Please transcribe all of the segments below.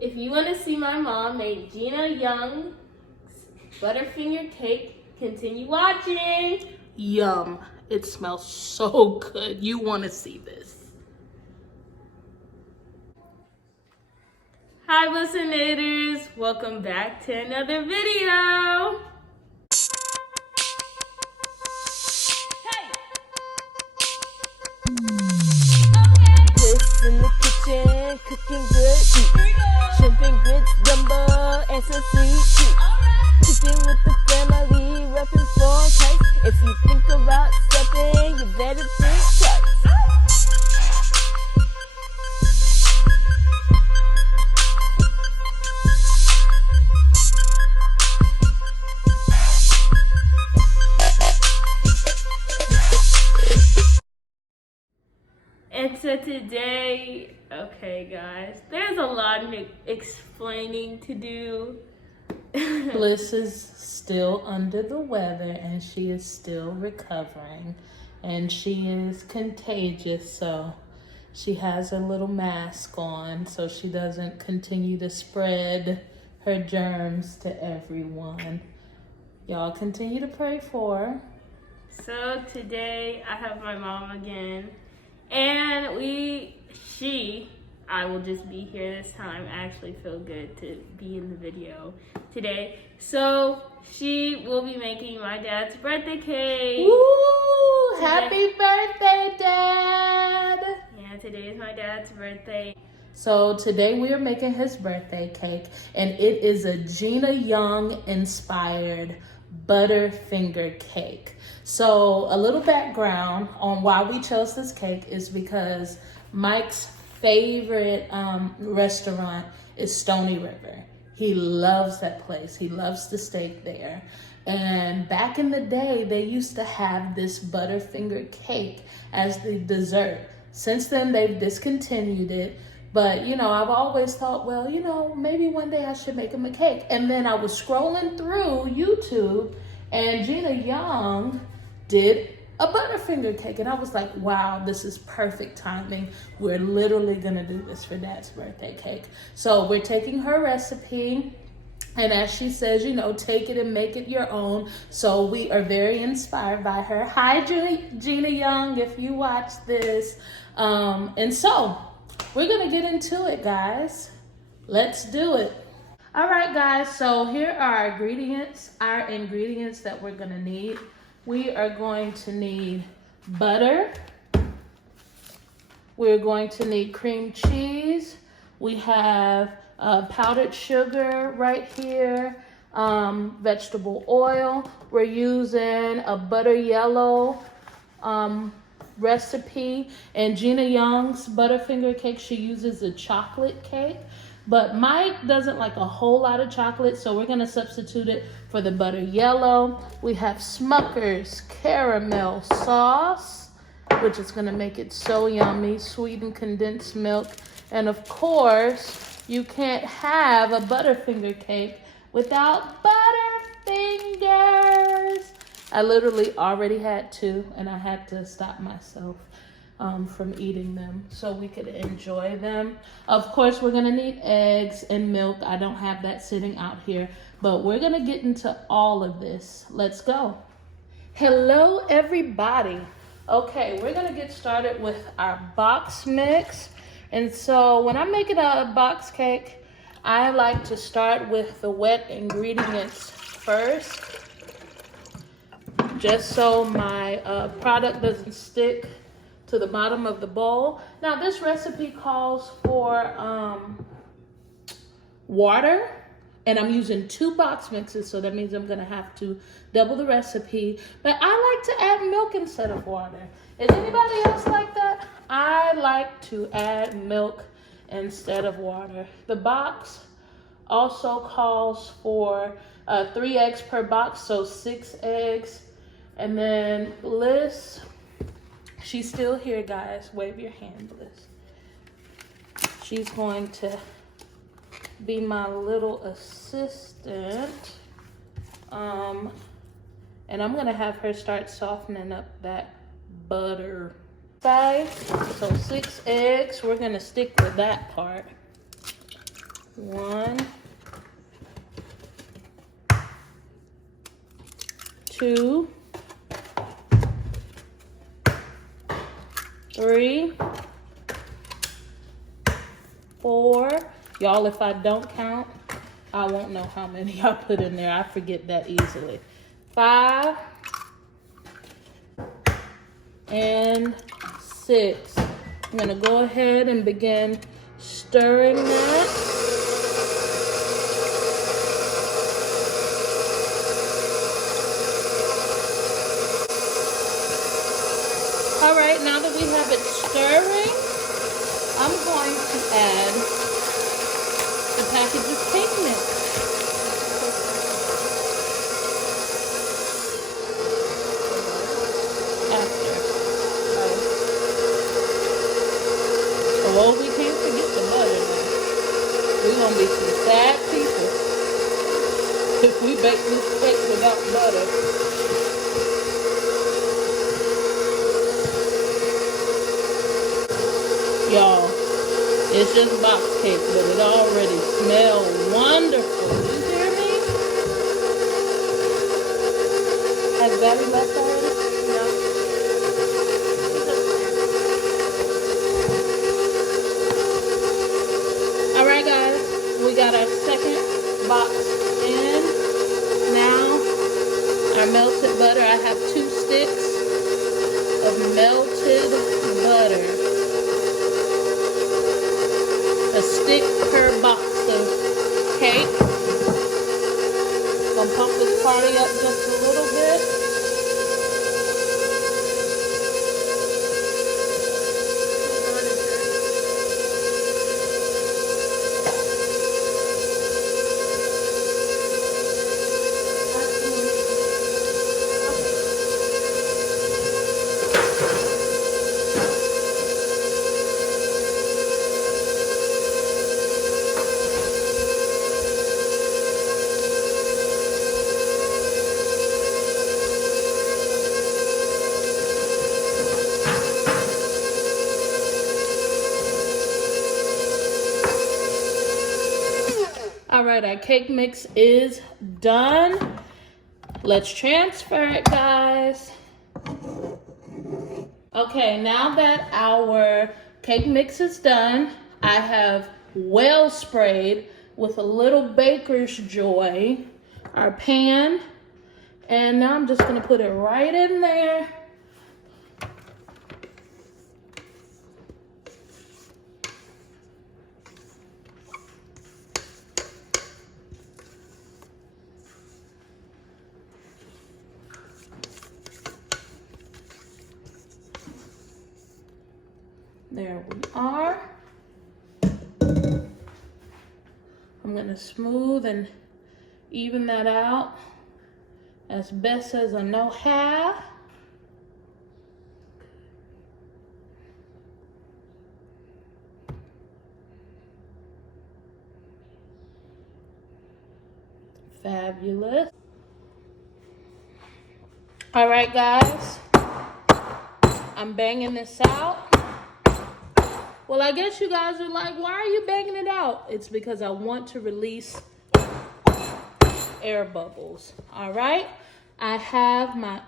if you want to see my mom make Gina Young's Butterfinger Cake, continue watching. Yum. It smells so good. You want to see this. Hi, listeners. Welcome back to another video. In the kitchen, cooking good, shrimp and grits, gumbo, and some sweet tea. Cooking with the family, repping for Christ. If you think about stepping, you better think twice. And so today, okay guys, there's a lot of explaining to do. Bliss is still under the weather and she is still recovering. And she is contagious, so she has her little mask on so she doesn't continue to spread her germs to everyone. Y'all continue to pray for her. So today I have my mom again. And I will just be here this time. I actually feel good to be in the video today. So she will be making my dad's birthday cake. Woo! Happy birthday, Dad! Yeah, today is my dad's birthday. So today we are making his birthday cake, and it is a Gina Young inspired Butterfinger cake. So a little background on why we chose this cake is because Mike's favorite restaurant is Stony River. He loves that place. He loves the steak there. And back in the day, they used to have this Butterfinger cake as the dessert. Since then, they've discontinued it. But, you know, I've always thought, well, you know, maybe one day I should make him a cake. And then I was scrolling through YouTube and Gina Young did a Butterfinger cake. And I was like, wow, this is perfect timing. We're literally gonna do this for Dad's birthday cake. So we're taking her recipe. And as she says, you know, take it and make it your own. So we are very inspired by her. Hi, Gina Young, if you watch this. And so we're gonna get into it, guys. Let's do it. All right, guys, so here are our ingredients that we're gonna need. We are going to need butter. We're going to need cream cheese. We have powdered sugar right here, vegetable oil. We're using a butter yellow recipe, and Gina Young's Butterfinger cake, she uses a chocolate cake, but Mike doesn't like a whole lot of chocolate, so we're gonna substitute it for the butter yellow. We have Smucker's caramel sauce, which is gonna make it so yummy, sweetened condensed milk, and of course, you can't have a Butterfinger cake without Butterfingers. I literally already had two, and I had to stop myself from eating them so we could enjoy them. Of course, we're gonna need eggs and milk. I don't have that sitting out here, but we're gonna get into all of this. Let's go. Hello, everybody. Okay, we're gonna get started with our box mix. And so when I'm making a box cake, I like to start with the wet ingredients first, just so my product doesn't stick to the bottom of the bowl. Now this recipe calls for water, and I'm using 2 box mixes, so that means I'm gonna have to double the recipe. But I like to add milk instead of water. Is anybody else like that? I like to add milk instead of water. The box also calls for 3 eggs per box, so 6 eggs. And then Bliss, she's still here, guys. Wave your hand, Bliss. She's going to be my little assistant. And I'm gonna have her start softening up that butter. So 6 eggs, we're gonna stick with that part. 1, 2, 3, 4. Y'all, if I don't count, I won't know how many I put in there. I forget that easily. 5 and 6. I'm gonna go ahead and begin stirring that. All right, now that we have it stirring, I'm going to add the package of cake mix. After. Oh, we can't forget the butter now. We're gonna be some sad people if we bake this cake without butter. Y'all, it's just box cake, but it already smells wonderful. You hear me? Has Gabby left already? No. All right, guys, we got our second box in. Now, our melted butter. I have 2 sticks of melted butter. A stick per box of cake. Gonna pump this party up just a little bit. All right, our cake mix is done. Let's transfer it, guys. Okay, now that our cake mix is done, I have well sprayed with a little baker's joy our pan. And now I'm just gonna put it right in there. There we are. I'm gonna smooth and even that out as best as I know how. Fabulous. All right, guys, I'm banging this out. Well, I guess you guys are like, why are you banging it out? It's because I want to release air bubbles. All right, I have my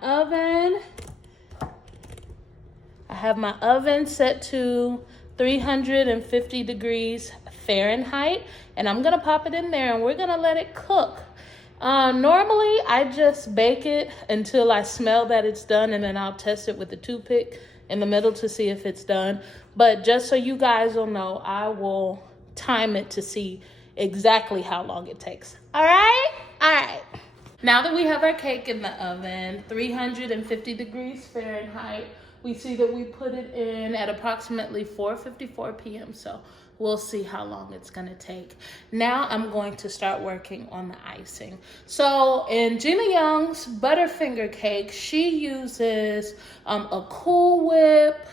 oven set to 350 degrees Fahrenheit, and I'm gonna pop it in there and we're gonna let it cook. Normally I just bake it until I smell that it's done, and then I'll test it with a toothpick in the middle to see if it's done. But just so you guys will know, I will time it to see exactly how long it takes. All right? All right. Now that we have our cake in the oven, 350 degrees Fahrenheit, we see that we put it in at approximately 4:54 p.m. So we'll see how long it's gonna take. Now I'm going to start working on the icing. So in Gina Young's Butterfinger Cake, she uses a Cool Whip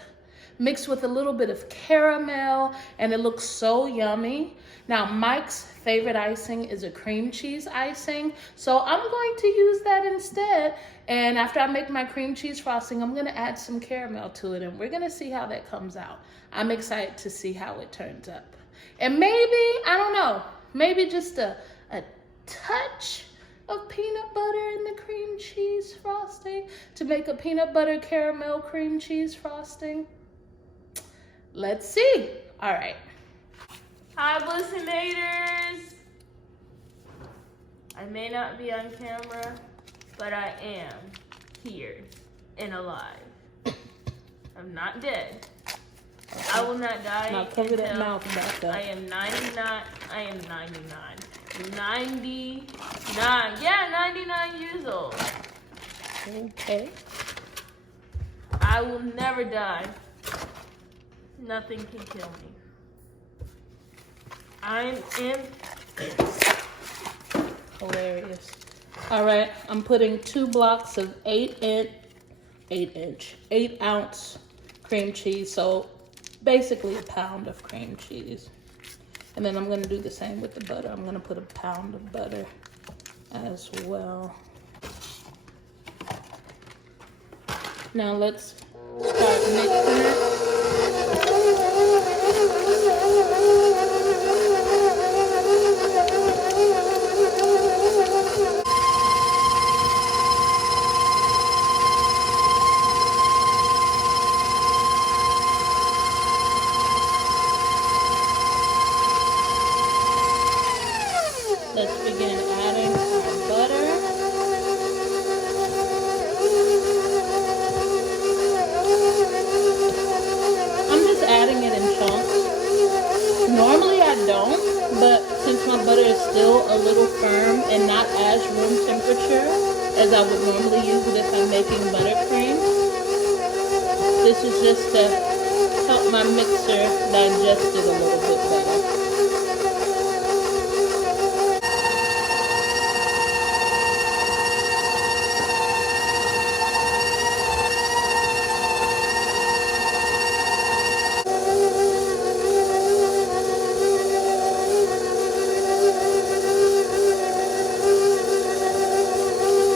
mixed with a little bit of caramel, and it looks so yummy. Now Mike's favorite icing is a cream cheese icing, so I'm going to use that instead. And after I make my cream cheese frosting, I'm gonna add some caramel to it, and we're gonna see how that comes out. I'm excited to see how it turns up. And maybe, I don't know, maybe just a touch of peanut butter in the cream cheese frosting to make a peanut butter caramel cream cheese frosting. Let's see. All right. Hi, Listenators. I may not be on camera, but I am here and alive. I'm not dead. I will not die. Now cover that mouth back up. I am 99. I am 99. 99. Yeah, 99 years old. Okay. I will never die. Nothing can kill me. I'm in. Hilarious. All right, I'm putting 2 blocks of 8 ounce cream cheese. So basically a pound of cream cheese. And then I'm gonna do the same with the butter. I'm gonna put a pound of butter as well. Now let's start mixing it. Let's begin adding our butter. I'm just adding it in chunks. Normally I don't, but since my butter is still a little firm and not as room temperature as I would normally use it if I'm making buttercream, this is just to help my mixer digest it a little bit better.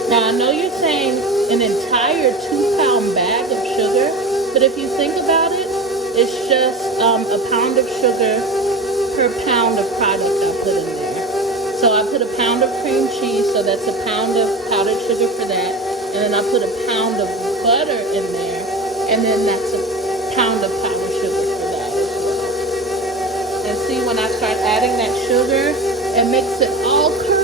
Now, I know you're saying an entire 2-pound bag of sugar, but if you think about it, it's just a pound of sugar per pound of product I put in there. So I put a pound of cream cheese, so that's a pound of powdered sugar for that. And then I put a pound of butter in there, and then that's a pound of powdered sugar for that as well. And see, when I start adding that sugar and mix it all creamy,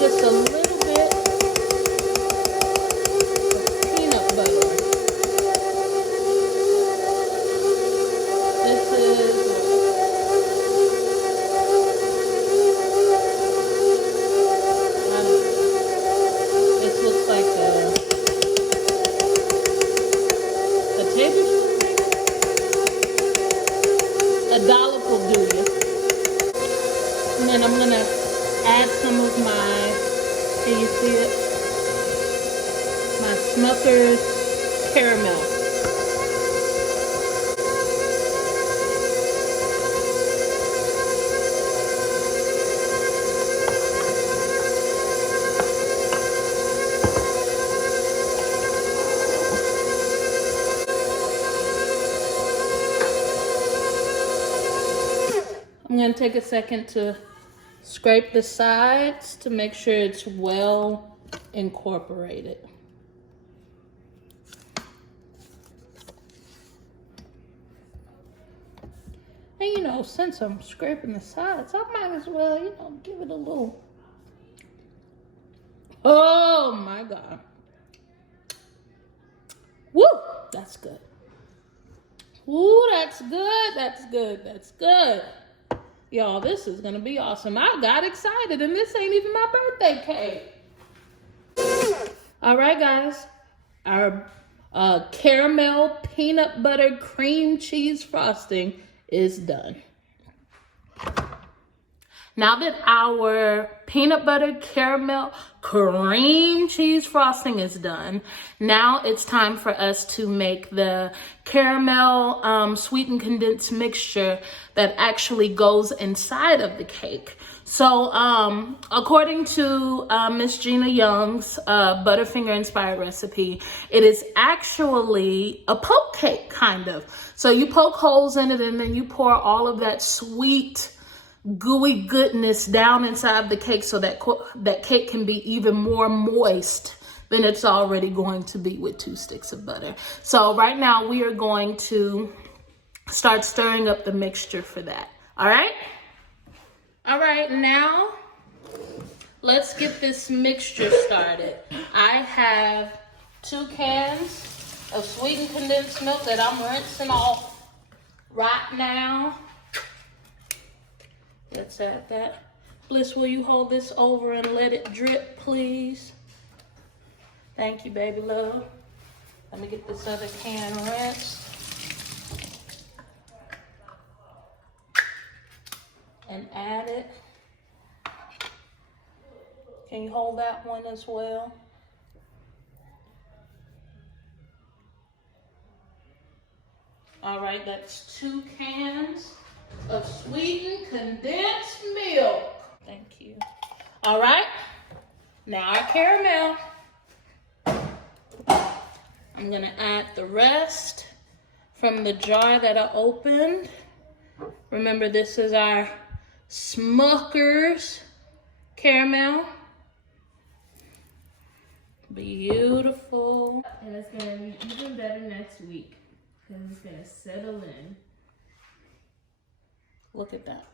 just a little bit of peanut butter. This is this looks like a tablespoon, maybe? A dollop will do you. And then I'm gonna add some of my, can you see it? My Smucker's caramel. I'm going to take a second to scrape the sides to make sure it's well incorporated. And you know, since I'm scraping the sides, I might as well, you know, give it a little. Oh my God. Woo, that's good. Ooh, that's good, that's good, that's good. Y'all, this is gonna be awesome. I got excited, and this ain't even my birthday cake. All right, guys, our caramel peanut butter cream cheese frosting is done. Now that our peanut butter caramel cream cheese frosting is done, now it's time for us to make the caramel sweetened condensed mixture that actually goes inside of the cake. So, according to Miss Gina Young's Butterfinger inspired recipe, it is actually a poke cake, kind of. So you poke holes in it and then you pour all of that sweet, gooey goodness down inside the cake so that that cake can be even more moist than it's already going to be with 2 sticks of butter. So right now we are going to start stirring up the mixture for that. All right? All right, now let's get this mixture started. I have 2 cans of sweetened condensed milk that I'm rinsing off right now. Let's add that. Bliss, will you hold this over and let it drip, please? Thank you, baby love. Let me get this other can rinsed. And add it. Can you hold that one as well? All right, that's 2 cans of sweetened condensed milk. Thank you. All right, now our caramel. I'm gonna add the rest from the jar that I opened. Remember, this is our Smucker's caramel. Beautiful. And it's gonna be even better next week because it's gonna settle in. Look at that.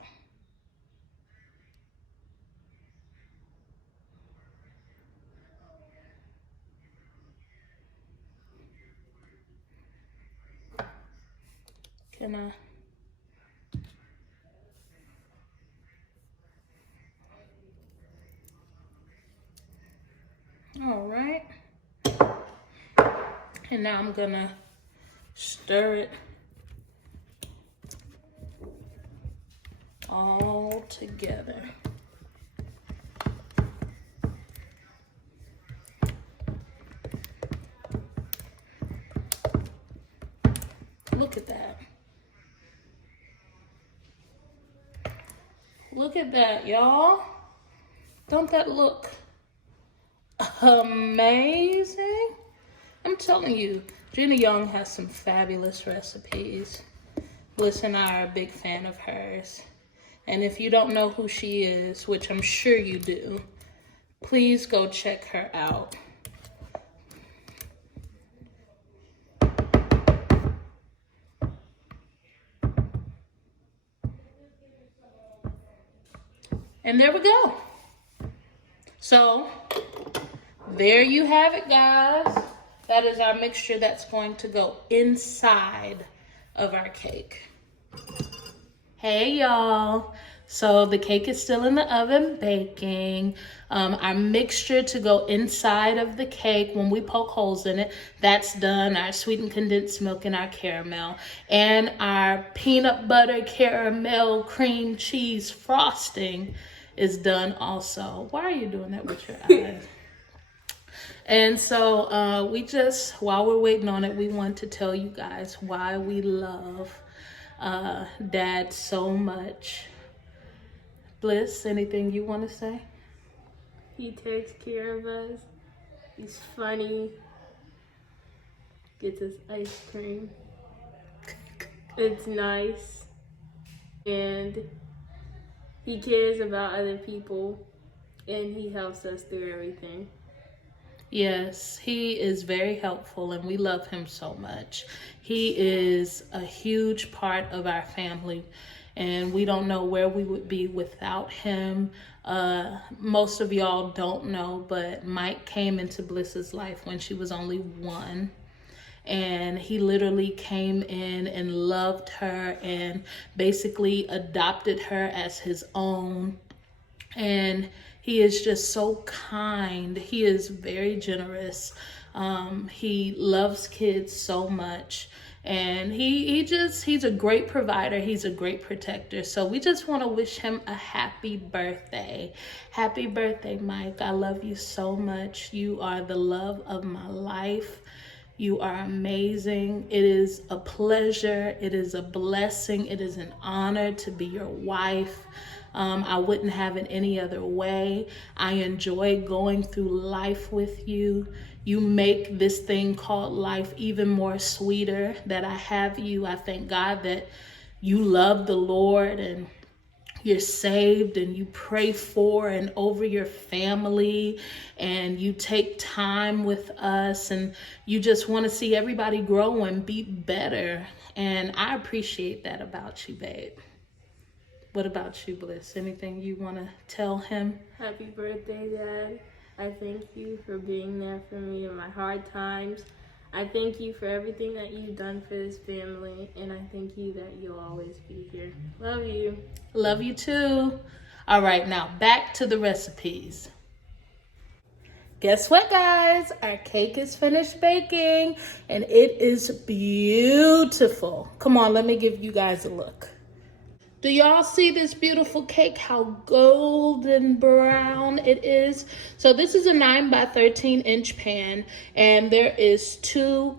Can I? All right. And now I'm gonna stir it all together. Look at that. Look at that, y'all. Don't that look amazing? I'm telling you, Gina Young has some fabulous recipes. Bliss and I are a big fan of hers. And if you don't know who she is, which I'm sure you do, please go check her out. And there we go. So, there you have it, guys. That is our mixture that's going to go inside of our cake. Hey, y'all. So the cake is still in the oven baking. Our mixture to go inside of the cake when we poke holes in it, that's done. Our sweetened condensed milk and our caramel. And our peanut butter caramel cream cheese frosting is done also. Why are you doing that with your eyes? And so we just, while we're waiting on it, we want to tell you guys why we love Dad so much. Bliss, anything you want to say? He takes care of us. He's funny. Gets us ice cream. It's nice. And he cares about other people. And he helps us through everything. Yes, he is very helpful and we love him so much. He is a huge part of our family and we don't know where we would be without him. Most of y'all don't know, but Mike came into Bliss's life when she was only 1. And he literally came in and loved her and basically adopted her as his own. And he is just so kind. He is very generous. He loves kids so much. And he's a great provider. He's a great protector. So we just want to wish him a happy birthday. Happy birthday, Mike. I love you so much. You are the love of my life. You are amazing. It is a pleasure. It is a blessing. It is an honor to be your wife. I wouldn't have it any other way. I enjoy going through life with you. You make this thing called life even more sweeter that I have you. I thank God that you love the Lord and you're saved and you pray for and over your family and you take time with us and you just want to see everybody grow and be better. And I appreciate that about you, babe. What about you, Bliss? Anything you want to tell him? Happy birthday, Dad. I thank you for being there for me in my hard times. I thank you for everything that you've done for this family, and I thank you that you'll always be here. Love you. Love you too. All right, now back to the recipes. Guess what, guys? Our cake is finished baking, and it is beautiful. Come on, let me give you guys a look. Do y'all see this beautiful cake? How golden brown it is. So this is a 9 by 13 inch pan, and there is 2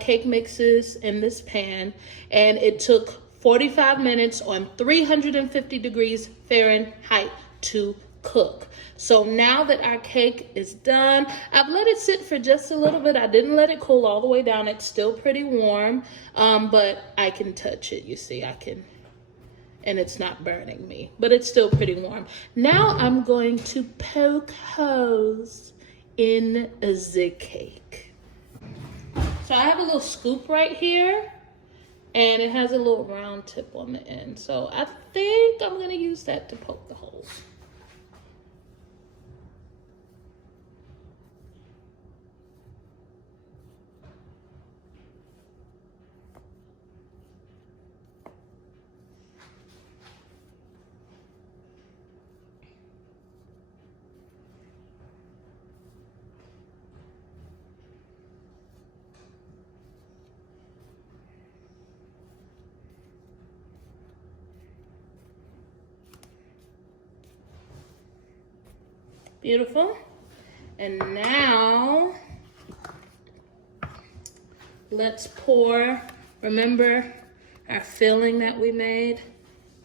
cake mixes in this pan, and it took 45 minutes on 350 degrees Fahrenheit to cook. So now that our cake is done, I've let it sit for just a little bit. I didn't let it cool all the way down. It's still pretty warm, but I can touch it. You see, I can. And it's not burning me, but it's still pretty warm. Now I'm going to poke holes in the cake. So I have a little scoop right here, and it has a little round tip on the end. So I think I'm gonna use that to poke the holes. Beautiful. And now let's pour, remember our filling that we made?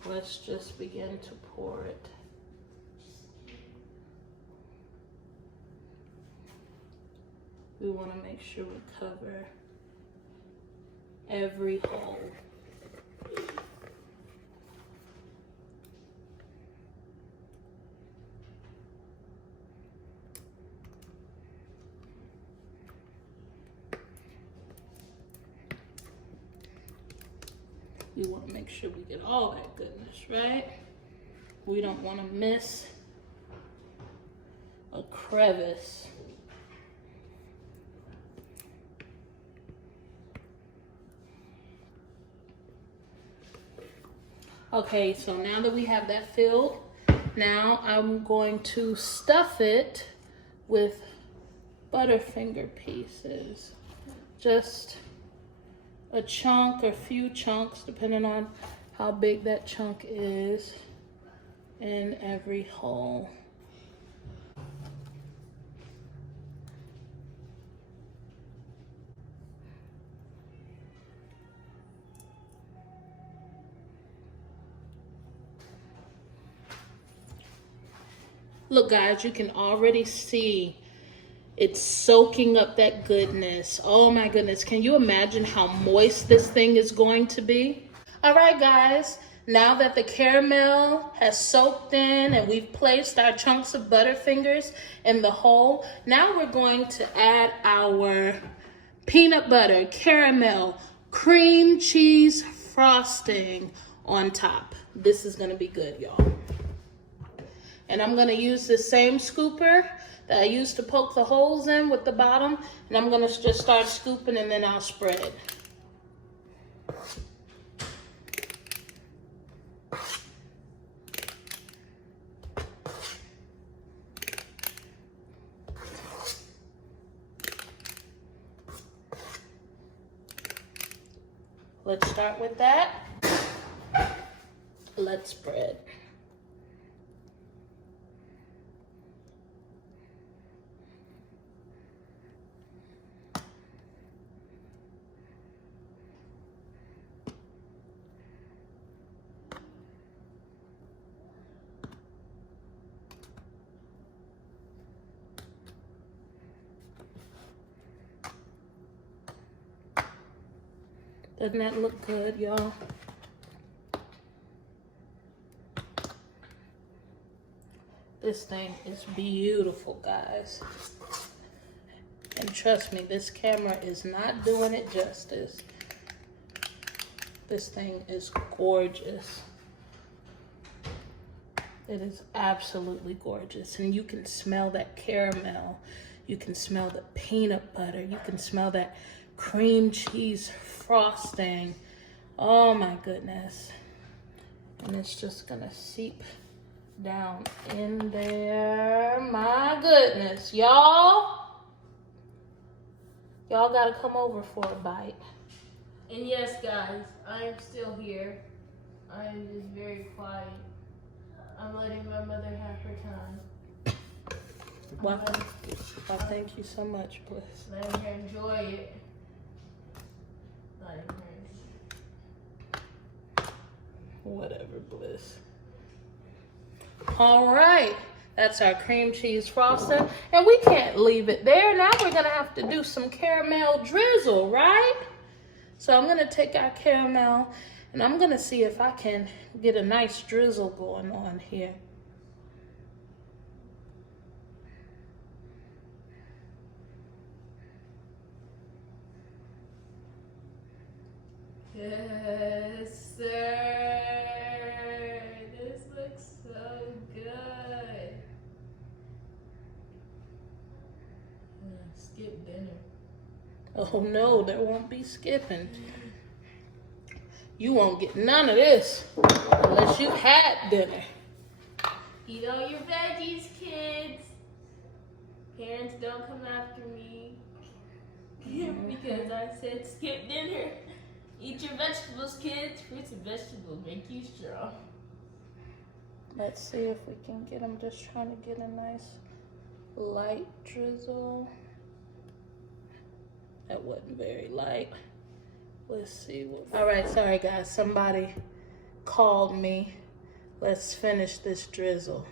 Let's just begin to pour it. We want to make sure we cover every hole. We want to make sure we get all that goodness, right? We don't want to miss a crevice. Okay, so now that we have that filled, now I'm going to stuff it with Butterfinger pieces. Just a chunk or few chunks, depending on how big that chunk is, in every hole. Look, guys, you can already see it's soaking up that goodness. Oh my goodness, can you imagine how moist this thing is going to be? All right, guys, now that the caramel has soaked in and we've placed our chunks of Butterfingers in the hole, now we're going to add our peanut butter, caramel, cream cheese frosting on top. This is gonna be good, y'all. And I'm gonna use the same scooper that I used to poke the holes in with the bottom, and I'm gonna just start scooping and then I'll spread. Let's start with that. Let's spread. Doesn't that look good, y'all? This thing is beautiful, guys. And trust me, this camera is not doing it justice. This thing is gorgeous. It is absolutely gorgeous. And you can smell that caramel. You can smell the peanut butter. You can smell that cream cheese frosting. Oh my goodness. And it's just gonna seep down in there. My goodness, y'all gotta come over for a bite. And yes, guys, I am still here. I am just very quiet. I'm letting my mother have her time. Well, thank you so much, Bliss. Letting her enjoy it. Letting her. Whatever, Bliss. All right, that's our cream cheese frosting. And we can't leave it there. Now we're gonna have to do some caramel drizzle, right? So I'm gonna take our caramel and I'm gonna see if I can get a nice drizzle going on here. Yes, sir. This looks so good. Skip dinner. Oh no, there won't be skipping. You won't get none of this unless you've had dinner. Eat all your veggies, kids. Parents, don't come after me. Because I said skip dinner. Eat your vegetables, kids. Fruits and vegetables make you strong. Let's see if we can get them. Just trying to get a nice light drizzle. That wasn't very light. Let's see what. All right, sorry guys. Somebody called me. Let's finish this drizzle.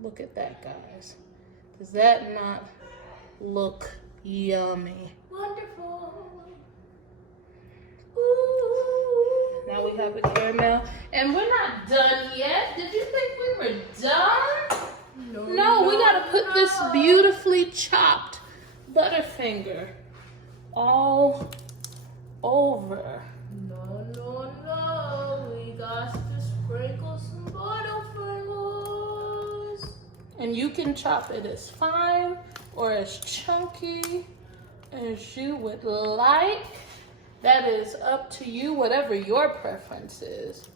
Look at that, guys. Does that not look yummy? Wonderful. Ooh. Now we have a caramel. And we're not done yet. Did you think we were done? No, we gotta put this beautifully chopped Butterfinger all over. No. We got to sprinkle some Butterfingers. And you can chop it as fine or as chunky as you would like. That is up to you, whatever your preference is.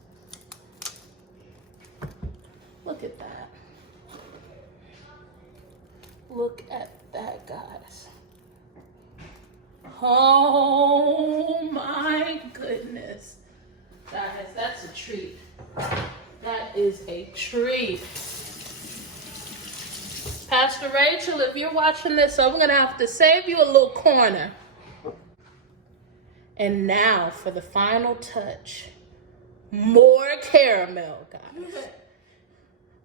Look at that. Look at that, guys. Oh my goodness. Guys, that's a treat. That is a treat. Pastor Rachel, if you're watching this, I'm gonna have to save you a little corner. And now for the final touch. More caramel, guys.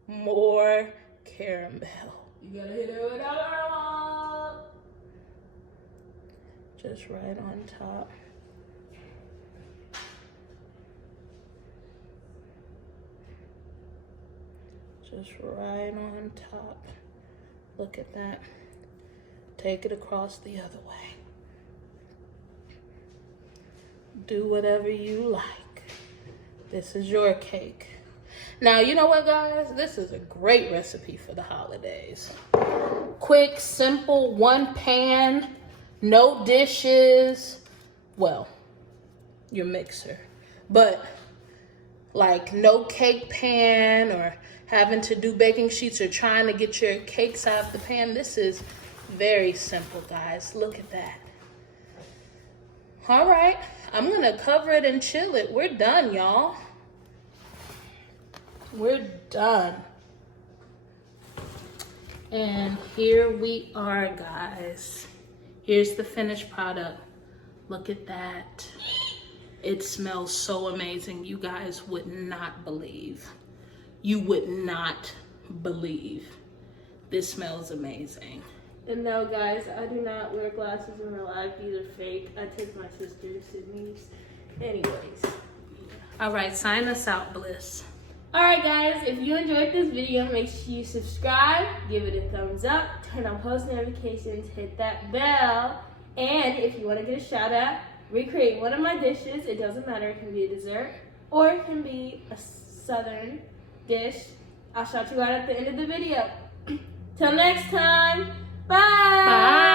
More caramel. You gotta hit it without aroma. Just right on top. Just right on top. Look at that. Take it across the other way. Do whatever you like. This is your cake. Now, you know what, guys? This is a great recipe for the holidays. Quick, simple, one pan, no dishes. Well, your mixer. But, like, no cake pan or having to do baking sheets or trying to get your cakes out of the pan. This is very simple, guys. Look at that. All right. I'm going to cover it and chill it. We're done, y'all. We're done. And here we are, guys. Here's the finished product. Look at that. It smells so amazing. You guys would not believe. You would not believe This smells amazing. And no, guys, I do not wear glasses in real life. These are fake. I took my sister to Sydney's. Anyways. All right, sign us out, Bliss. Alright guys, if you enjoyed this video, make sure you subscribe, give it a thumbs up, turn on post notifications, hit that bell, and if you want to get a shout out, recreate one of my dishes. It doesn't matter, it can be a dessert or it can be a southern dish. I'll shout you out at the end of the video. Till next time, bye! Bye!